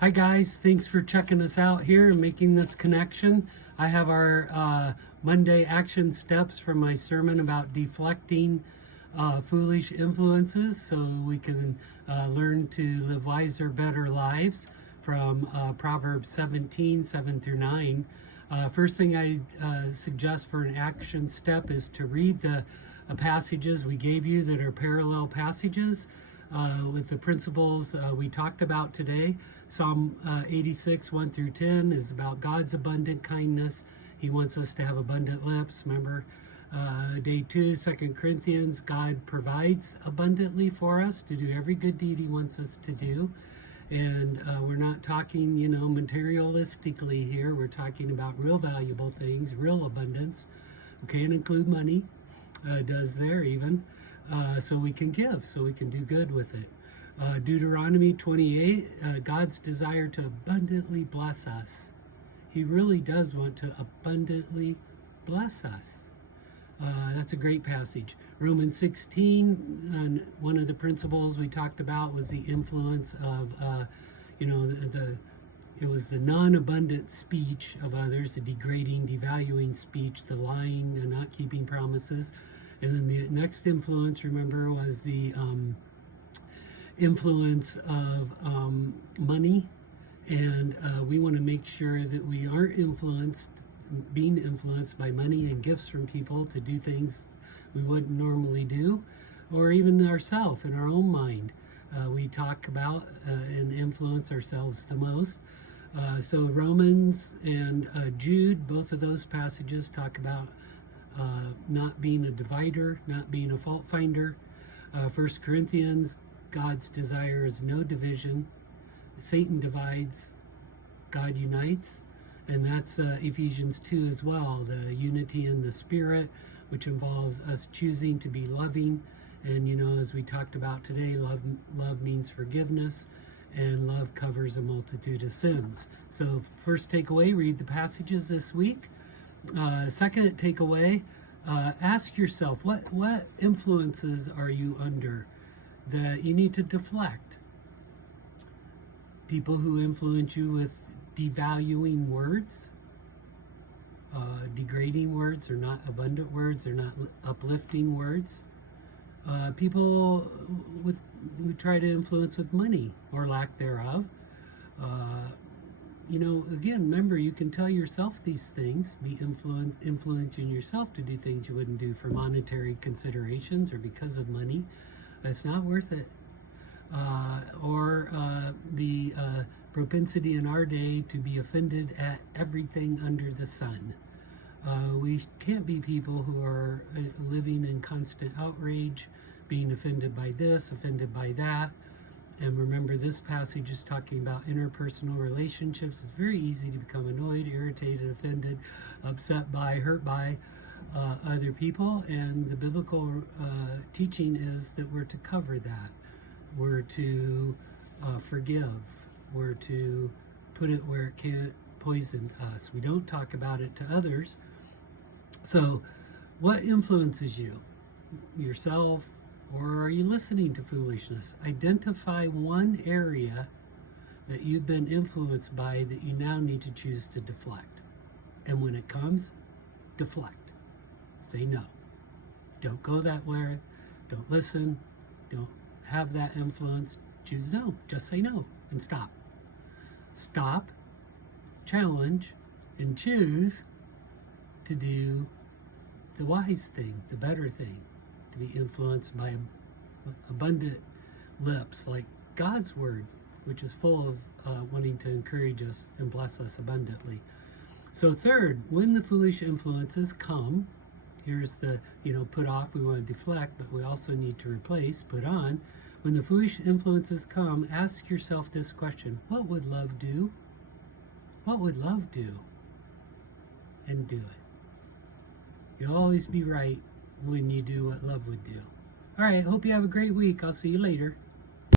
Hi guys, thanks for checking us out here and making this connection. I have our Monday action steps from my sermon about deflecting foolish influences so we can learn to live wiser, better lives from Proverbs 17, 7 through 9. First thing I suggest for an action step is to read the passages we gave you that are parallel passages with the principles we talked about today. Psalm 86, 1 through 10 is about God's abundant kindness. He wants us to have abundant lips. Remember, day 2, 2 Corinthians, God provides abundantly for us to do every good deed he wants us to do. And we're not talking, materialistically here. We're talking about real valuable things, real abundance. We can't include money, does there even. So we can give, so we can do good with it. Deuteronomy 28, God's desire to abundantly bless us. He really does want to abundantly bless us. That's a great passage. Romans 16, one of the principles we talked about was the influence of, it was the non-abundant speech of others, the degrading, devaluing speech, the lying and not keeping promises. And then the next influence, remember, was the influence of money. And we want to make sure that we aren't being influenced by money and gifts from people to do things we wouldn't normally do, or even ourselves in our own mind. We talk about and influence ourselves the most. So Romans and Jude, both of those passages talk about not being a divider, not being a fault finder. 1 Corinthians, God's desire is no division. Satan divides, God unites. And that's Ephesians 2 as well, the unity in the Spirit, which involves us choosing to be loving. And, as we talked about today, love means forgiveness, and love covers a multitude of sins. So first takeaway, read the passages this week. Second takeaway, ask yourself, what influences are you under that you need to deflect? People who influence you with devaluing words, degrading words, or not abundant words, or not uplifting words. People who try to influence with money or lack thereof. Again, remember, you can tell yourself these things, be influencing yourself to do things you wouldn't do for monetary considerations or because of money. It's not worth it. Or the propensity in our day to be offended at everything under the sun. We can't be people who are living in constant outrage, being offended by this, offended by that. And remember, this passage is talking about interpersonal relationships. It's very easy to become annoyed, irritated, offended, upset by, hurt by other people. And the biblical teaching is that we're to cover that. We're to forgive. We're to put it where it can't poison us. We don't talk about it to others. So, what influences you? Yourself? Or are you listening to foolishness? Identify one area that you've been influenced by that you now need to choose to deflect. And when it comes, deflect. Say no. Don't go that way. Don't listen. Don't have that influence. Choose no. Just say no and stop. Stop, challenge, and choose to do the wise thing, the better thing, to be influenced by abundant lips like God's word, which is full of wanting to encourage us and bless us abundantly. So third, when the foolish influences come, here's the, put off, we want to deflect, but we also need to replace, put on. When the foolish influences come, ask yourself this question: what would love do? What would love do? And do it. You'll always be right when you do what love would do. All right, hope you have a great week. I'll see you later.